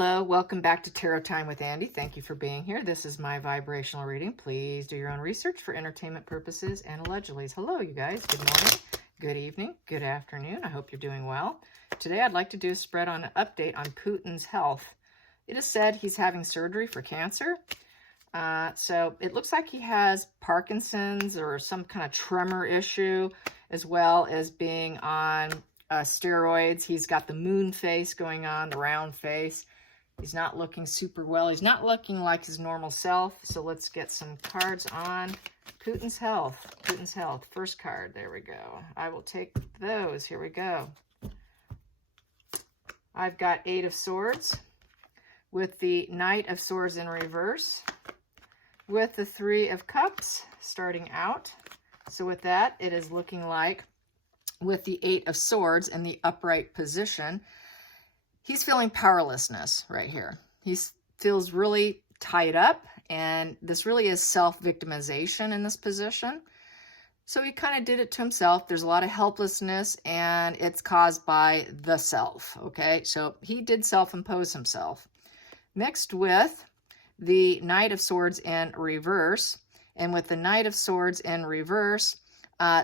Hello, welcome back to Tarot Time with Andy. Thank you for being here. This is my vibrational reading. Please do your own research for entertainment purposes and allegedly. Hello, you guys. Good morning, good evening, good afternoon. I hope you're doing well. Today, I'd like to do a spread on an update on Putin's health. It is said he's having surgery for cancer. So it looks like he has Parkinson's or some kind of tremor issue, as well as being on steroids. He's got the moon face going on, the round face. He's not looking super well. He's not looking like his normal self. So let's get some cards on Putin's health. Putin's health. First card. There we go. I will take those. Here we go. I've got 8 of Swords with the Knight of Swords in reverse, with the 3 of Cups starting out. So with that, it is looking like with the 8 of Swords in the upright position, he's feeling powerlessness right here. He feels really tied up, and this really is self-victimization in this position. So he kind of did it to himself. There's a lot of helplessness, and it's caused by the self, okay? So he did self-impose himself. Mixed with the Knight of Swords in reverse, and with the Knight of Swords in reverse,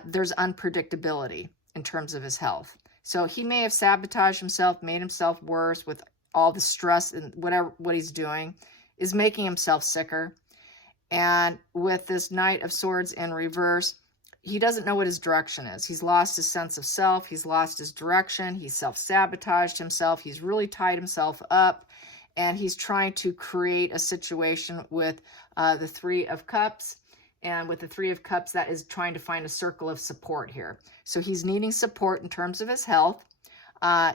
there's unpredictability in terms of his health. So he may have sabotaged himself, made himself worse with all the stress and what he's doing, is making himself sicker. And with this Knight of Swords in reverse, he doesn't know what his direction is. He's lost his sense of self. He's lost his direction. He's self-sabotaged himself. He's really tied himself up. And he's trying to create a situation with the 3 of Cups. And with the 3 of Cups, that is trying to find a circle of support here. So he's needing support in terms of his health.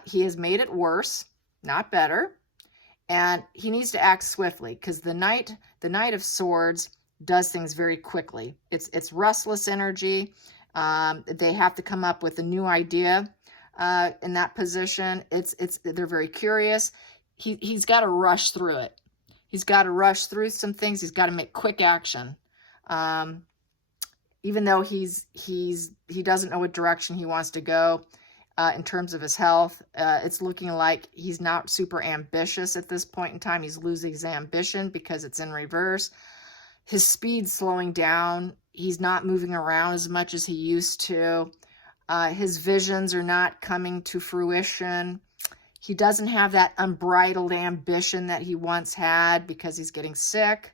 He has made it worse, not better. And he needs to act swiftly because the Knight of Swords does things very quickly. It's restless energy. They have to come up with a new idea in that position. They're very curious. He's got to rush through it. He's got to rush through some things. He's got to make quick action. Even though he doesn't know what direction he wants to go in terms of his health, it's looking like he's not super ambitious at this point in time. He's losing his ambition because it's in reverse. His speed's slowing down. He's not moving around as much as he used to. His visions are not coming to fruition. He doesn't have that unbridled ambition that he once had because he's getting sick.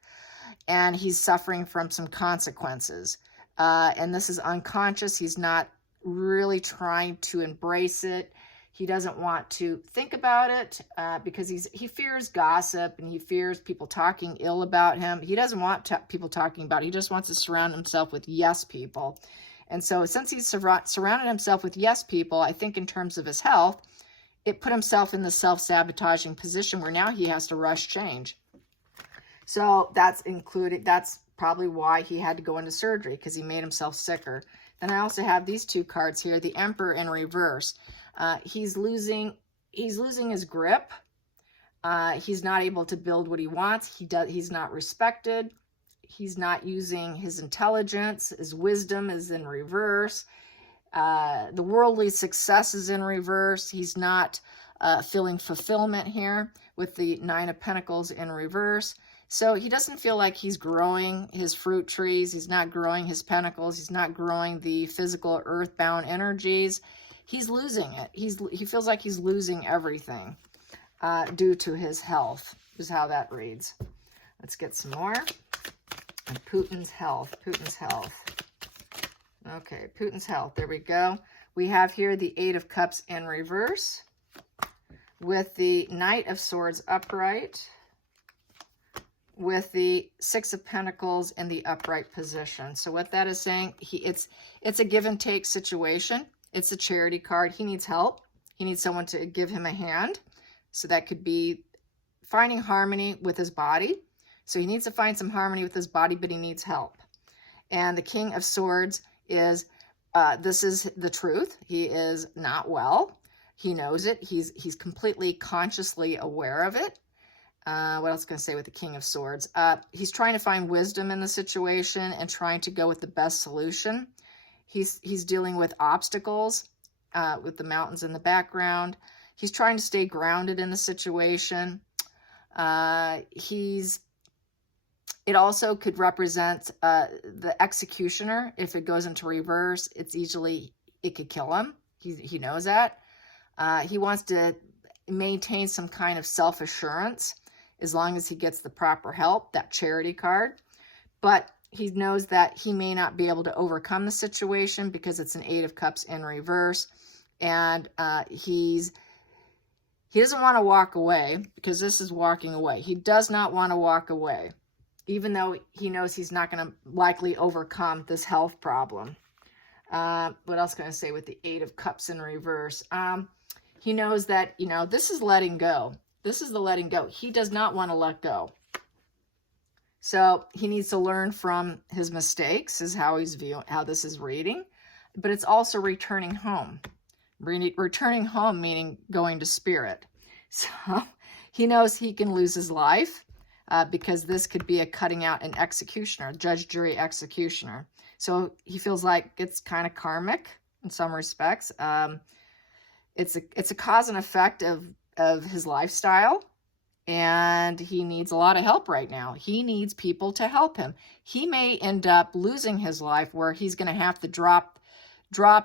And he's suffering from some consequences. And this is unconscious. He's not really trying to embrace it. He doesn't want to think about it because he fears gossip and he fears people talking ill about him. He doesn't want people talking about it. He just wants to surround himself with yes people. And so since he's surrounded himself with yes people, I think in terms of his health, it put himself in the self-sabotaging position where now he has to rush change. So that's probably why he had to go into surgery, because he made himself sicker. Then I also have these 2 cards here, the Emperor in reverse. He's losing his grip. He's not able to build what he wants. He's not respected. He's not using his intelligence. His wisdom is in reverse. The worldly success is in reverse. He's not feeling fulfillment here with the 9 of Pentacles in reverse. So he doesn't feel like he's growing his fruit trees. He's not growing his pentacles. He's not growing the physical earthbound energies. He's losing it. He feels like he's losing everything due to his health, is how that reads. Let's get some more. And Putin's health. Putin's health. Okay, Putin's health. There we go. We have here the 8 of Cups in reverse with the Knight of Swords upright, with the 6 of Pentacles in the upright position. So what that is saying, it's a give and take situation. It's a charity card. He needs help. He needs someone to give him a hand. So that could be finding harmony with his body. So he needs to find some harmony with his body, but he needs help. And the King of Swords is, this is the truth. He is not well. He knows it. He's completely consciously aware of it. What else can I say with the King of Swords? He's trying to find wisdom in the situation and trying to go with the best solution. He's dealing with obstacles with the mountains in the background. He's trying to stay grounded in the situation. It also could represent the executioner. If it goes into reverse, it could kill him. He knows that. He wants to maintain some kind of self-assurance as long as he gets the proper help, that charity card. But he knows that he may not be able to overcome the situation because it's an 8 of Cups in reverse. And he doesn't want to walk away, because this is walking away. He does not want to walk away, even though he knows he's not going to likely overcome this health problem. What else can I say with the 8 of Cups in reverse? He knows that, this is letting go. This is the letting go. He does not want to let go. So he needs to learn from his mistakes, is how how this is reading. But it's also returning home. Returning home meaning going to spirit. So he knows he can lose his life because this could be a cutting out an executioner, judge, jury, executioner. So he feels like it's kind of karmic in some respects. It's a cause and effect of his lifestyle, and he needs a lot of help right now. He needs people to help him. He may end up losing his life, where he's going to have to drop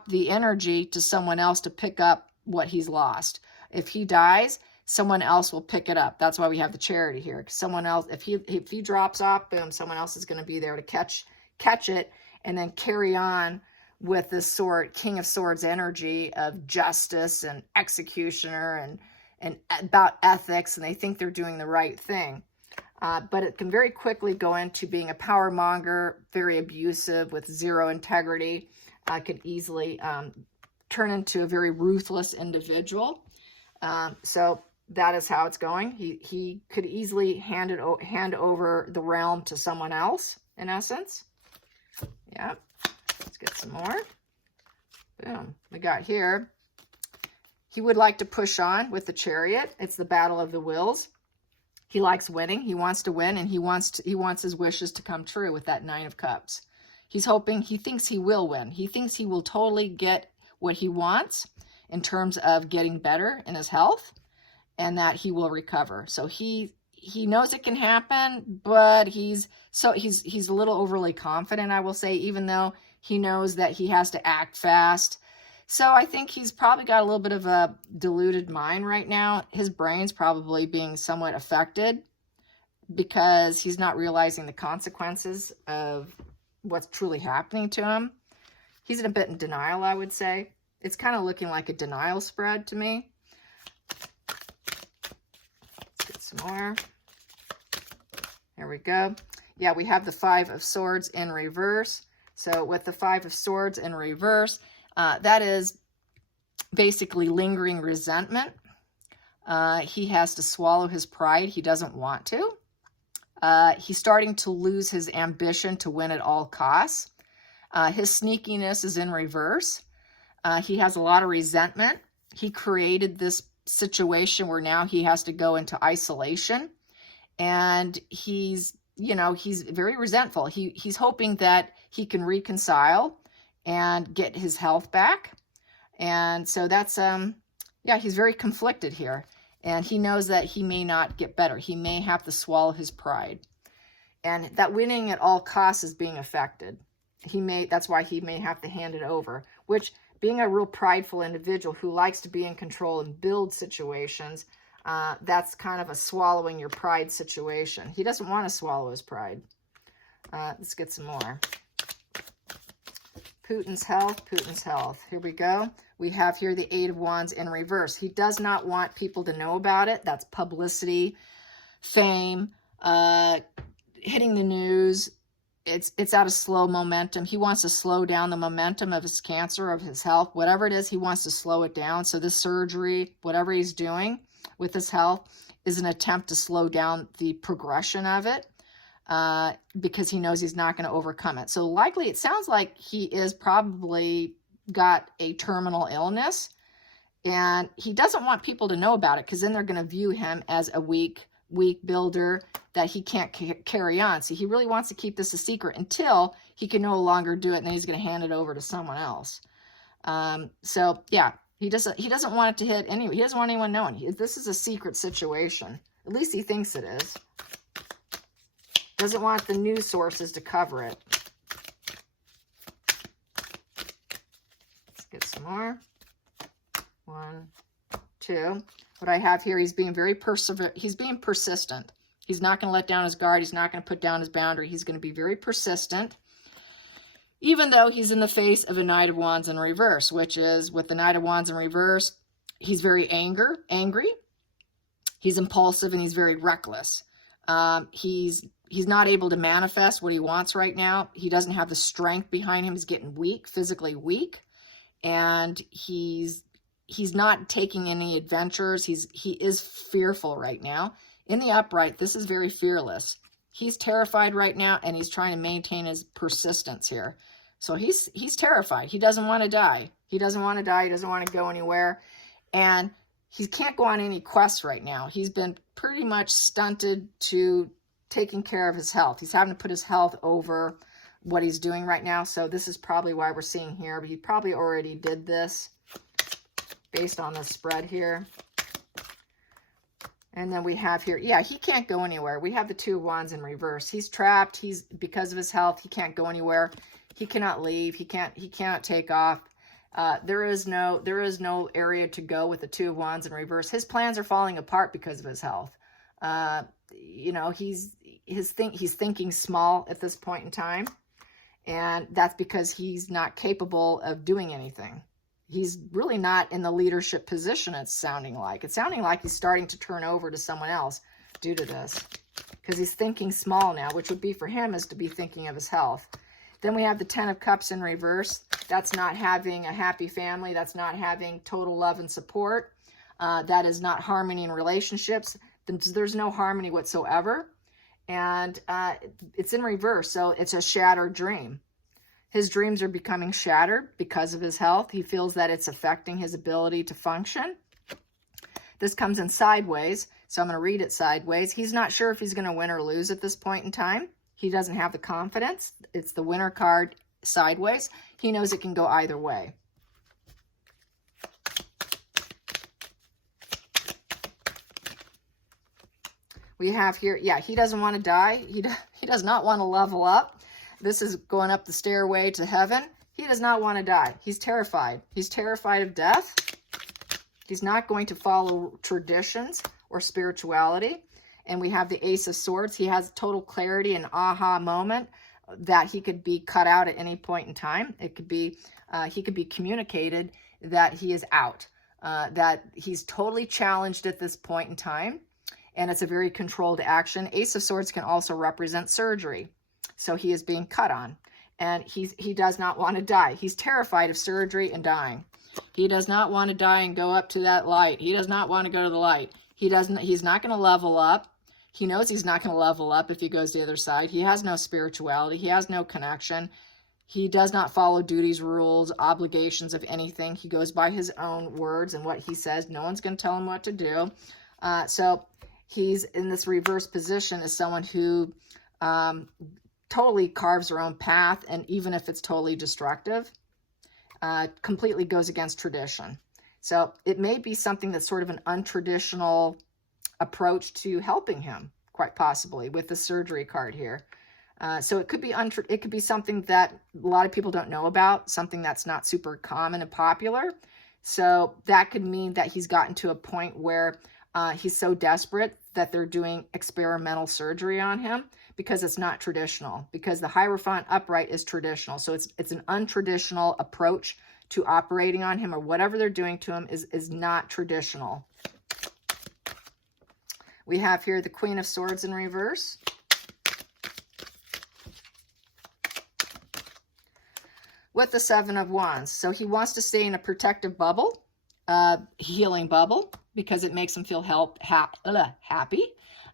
the energy to someone else to pick up what he's lost. If he dies, someone else will pick it up. That's why we have the charity here. Someone else, if he drops off, boom, someone else is going to be there to catch it and then carry on with this King of Swords energy of justice and executioner and about ethics, and they think they're doing the right thing. But it can very quickly go into being a power monger, very abusive with zero integrity. Could easily turn into a very ruthless individual. So that is how it's going. He could easily hand over the realm to someone else, in essence. Yeah. Let's get some more. Boom. We got here. He would like to push on with the Chariot. It's the battle of the wills. He likes winning. He wants to win, and he wants his wishes to come true with that 9 of Cups. He's hoping, he thinks he will win. He thinks he will totally get what he wants in terms of getting better in his health, and that he will recover. So he knows it can happen, but he's a little overly confident, I will say, even though he knows that he has to act fast. So I think he's probably got a little bit of a diluted mind right now. His brain's probably being somewhat affected because he's not realizing the consequences of what's truly happening to him. He's a bit in denial, I would say. It's kind of looking like a denial spread to me. Let's get some more. There we go. Yeah, we have the 5 of Swords in reverse. So with the 5 of Swords in reverse, that is basically lingering resentment. He has to swallow his pride. He doesn't want to. He's starting to lose his ambition to win at all costs. His sneakiness is in reverse. He has a lot of resentment. He created this situation where now he has to go into isolation. And he's very resentful. He's hoping that he can reconcile and get his health back. And so that's, he's very conflicted here. And he knows that he may not get better. He may have to swallow his pride. And that winning at all costs is being affected. That's why he may have to hand it over, which, being a real prideful individual who likes to be in control and build situations, that's kind of a swallowing your pride situation. He doesn't want to swallow his pride. Let's get some more. Putin's health. Here we go. We have here the 8 of Wands in reverse. He does not want people to know about it. That's publicity, fame, hitting the news. It's at a slow momentum. He wants to slow down the momentum of his cancer, of his health, whatever it is, he wants to slow it down. So this surgery, whatever he's doing with his health, is an attempt to slow down the progression of it. Because he knows he's not going to overcome it. So likely, it sounds like he is probably got a terminal illness, and he doesn't want people to know about it, because then they're going to view him as a weak builder that he can't carry on. So he really wants to keep this a secret until he can no longer do it, and then he's going to hand it over to someone else. So yeah, he doesn't want it to hit anyone. He doesn't want anyone knowing. This is a secret situation. At least he thinks it is. Doesn't want the news sources to cover it. Let's get some more. 1, 2. What I have here, he's being very he's being persistent. He's not going to let down his guard. He's not going to put down his boundary. He's going to be very persistent, even though he's in the face of a Knight of Wands in reverse, which is, with the Knight of Wands in reverse, he's very angry. He's impulsive, and he's very reckless. He's not able to manifest what he wants right now. He doesn't have the strength behind him. He's getting weak, physically weak, and he's not taking any adventures. He is fearful right now. In the upright, this is very fearless. He's terrified right now, and he's trying to maintain his persistence here. So he's terrified. He doesn't want to die. He doesn't want to die. He doesn't want to go anywhere. And he can't go on any quests right now. He's been pretty much stunted to taking care of his health. He's having to put his health over what he's doing right now. So this is probably why we're seeing here. But he probably already did this based on the spread here. And then we have here, yeah, he can't go anywhere. We have the Two of Wands in reverse. He's trapped. Because of his health, he can't go anywhere. He cannot leave. He cannot take off. There is no area to go with the Two of Wands in reverse. His plans are falling apart because of his health. You know, he's thinking small at this point in time, and that's because he's not capable of doing anything. He's really not in the leadership position, it's sounding like. It's sounding like he's starting to turn over to someone else due to this, because he's thinking small now, which would be for him is to be thinking of his health. Then we have the Ten of Cups in reverse. That's not having a happy family. That's not having total love and support. That is not harmony in relationships. There's no harmony whatsoever. And it's in reverse, so it's a shattered dream. His dreams are becoming shattered because of his health. He feels that it's affecting his ability to function. This comes in sideways, so I'm going to read it sideways. He's not sure if he's going to win or lose at this point in time. He doesn't have the confidence. It's the Winner card sideways. He knows it can go either way. We have here, yeah, he doesn't want to die. He does not want to level up. This is going up the stairway to heaven. He does not want to die. He's terrified. He's terrified of death. He's not going to follow traditions or spirituality. And we have the Ace of Swords. He has total clarity and aha moment that he could be cut out at any point in time. It could be, he could be communicated that he is out, that he's totally challenged at this point in time. And it's a very controlled action. Ace of Swords can also represent surgery. So he is being cut on, and he does not want to die. He's terrified of surgery and dying. He does not want to die and go up to that light. He does not want to go to the light. He's not going to level up. He knows he's not going to level up if he goes to the other side. He has no spirituality. He has no connection. He does not follow duties, rules, obligations of anything. He goes by his own words and what he says. No one's going to tell him what to do. So he's in this reverse position as someone who totally carves their own path, and even if it's totally destructive, completely goes against tradition. So it may be something that's sort of an untraditional approach to helping him, quite possibly, with the surgery card here. So it could be something that a lot of people don't know about, something that's not super common and popular. So that could mean that he's gotten to a point where he's so desperate that they're doing experimental surgery on him, because it's not traditional, because the Hierophant upright is traditional. So it's an untraditional approach to operating on him, or whatever they're doing to him is not traditional. We have here the Queen of Swords in reverse. With the Seven of Wands. So he wants to stay in a protective bubble, healing bubble, because it makes him feel happy.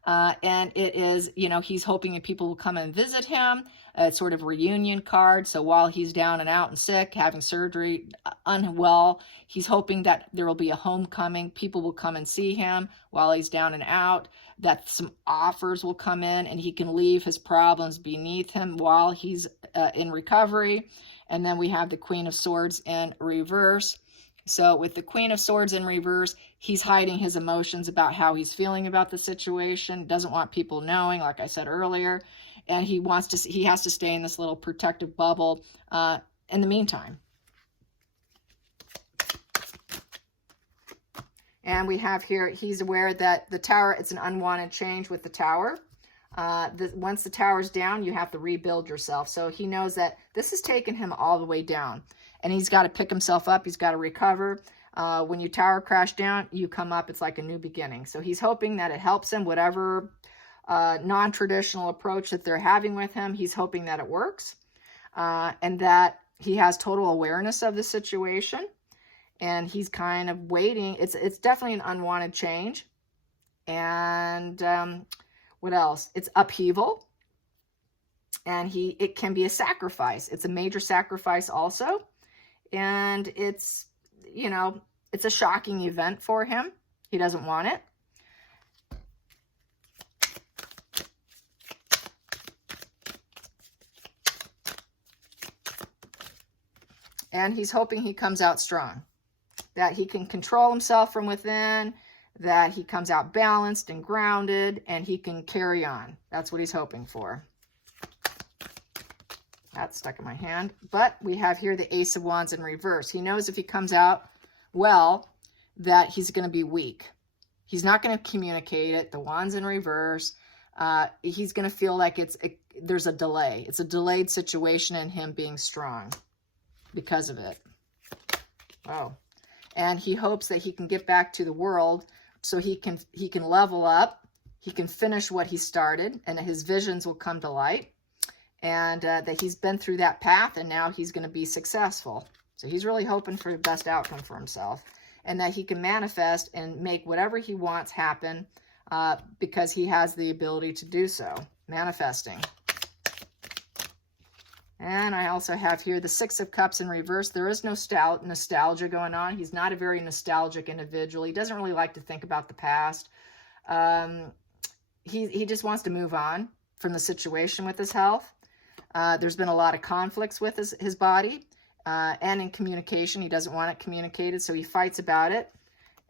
And it is, you know, he's hoping that people will come and visit him. It's sort of a reunion card. So while he's down and out and sick, having surgery, unwell, he's hoping that there will be a homecoming. People will come and see him while he's down and out, that some offers will come in and he can leave his problems beneath him while he's in recovery. And then we have the Queen of Swords in reverse. So with the Queen of Swords in reverse, he's hiding his emotions about how he's feeling about the situation, doesn't want people knowing, like I said earlier, and he has to stay in this little protective bubble in the meantime. And we have here, he's aware that the Tower, it's an unwanted change with the Tower. Once the Tower's down, you have to rebuild yourself. So he knows that this has taken him all the way down. And he's got to pick himself up. He's got to recover. When your Tower crash down, you come up. It's like a new beginning. So he's hoping that it helps him, whatever non-traditional approach that they're having with him. He's hoping that it works. And that he has total awareness of the situation. And he's kind of waiting. It's definitely an unwanted change. And what else? It's upheaval. And it can be a sacrifice. It's a major sacrifice also. And it's, you know, it's a shocking event for him. He doesn't want it. And he's hoping he comes out strong. That he can control himself from within, that he comes out balanced and grounded, and he can carry on. That's what he's hoping for. That's stuck in my hand. But we have here the Ace of Wands in reverse. He knows if he comes out well, that he's going to be weak. He's not going to communicate it. The Wands in reverse. He's going to feel like there's a delay. It's a delayed situation in him being strong because of it. Oh. And he hopes that he can get back to the world so he can level up, he can finish what he started, and his visions will come to light, and that he's been through that path, and now he's going to be successful. So he's really hoping for the best outcome for himself, and that he can manifest and make whatever he wants happen because he has the ability to do so, manifesting. And I also have here the Six of Cups in reverse. There is no nostalgia going on. He's not a very nostalgic individual. He doesn't really like to think about the past. He just wants to move on from the situation with his health. There's been a lot of conflicts with his body and in communication. He doesn't want it communicated, so he fights about it,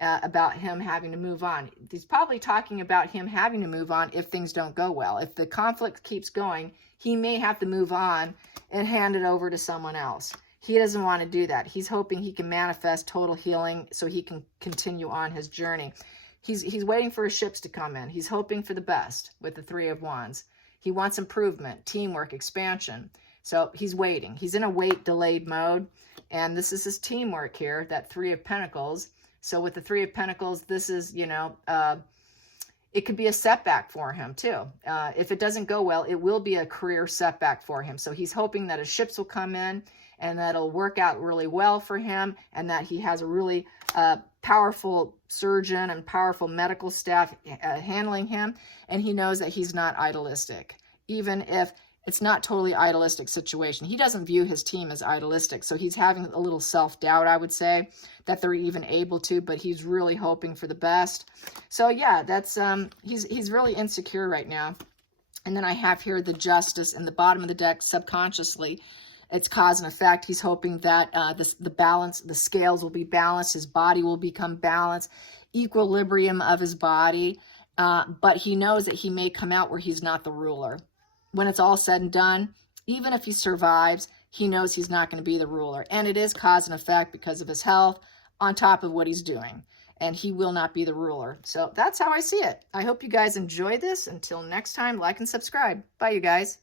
about him having to move on. He's probably talking about him having to move on if things don't go well. If the conflict keeps going, he may have to move on and hand it over to someone else. He doesn't want to do that. He's hoping he can manifest total healing so he can continue on his journey. He's waiting for his ships to come in. He's hoping for the best with the Three of Wands. He wants improvement, teamwork, expansion. So he's waiting. He's in a wait-delayed mode. And this is his teamwork here, that Three of Pentacles. So with the Three of Pentacles, this is, you know, it could be a setback for him too. If it doesn't go well, it will be a career setback for him. So he's hoping that his ships will come in and that it'll work out really well for him, and that he has a really powerful surgeon and powerful medical staff handling him. And he knows that he's not idealistic, even if it's not totally idealistic situation. He doesn't view his team as idealistic. So he's having a little self-doubt, I would say, that they're even able to, but he's really hoping for the best. So yeah, that's he's really insecure right now. And then I have here the Justice in the bottom of the deck. Subconsciously, it's cause and effect. He's hoping that the scales will be balanced, his body will become balanced, equilibrium of his body. But he knows that he may come out where he's not the ruler. When it's all said and done, even if he survives, he knows he's not going to be the ruler. And it is cause and effect because of his health on top of what he's doing. And he will not be the ruler. So that's how I see it. I hope you guys enjoy this. Until next time, like and subscribe. Bye, you guys.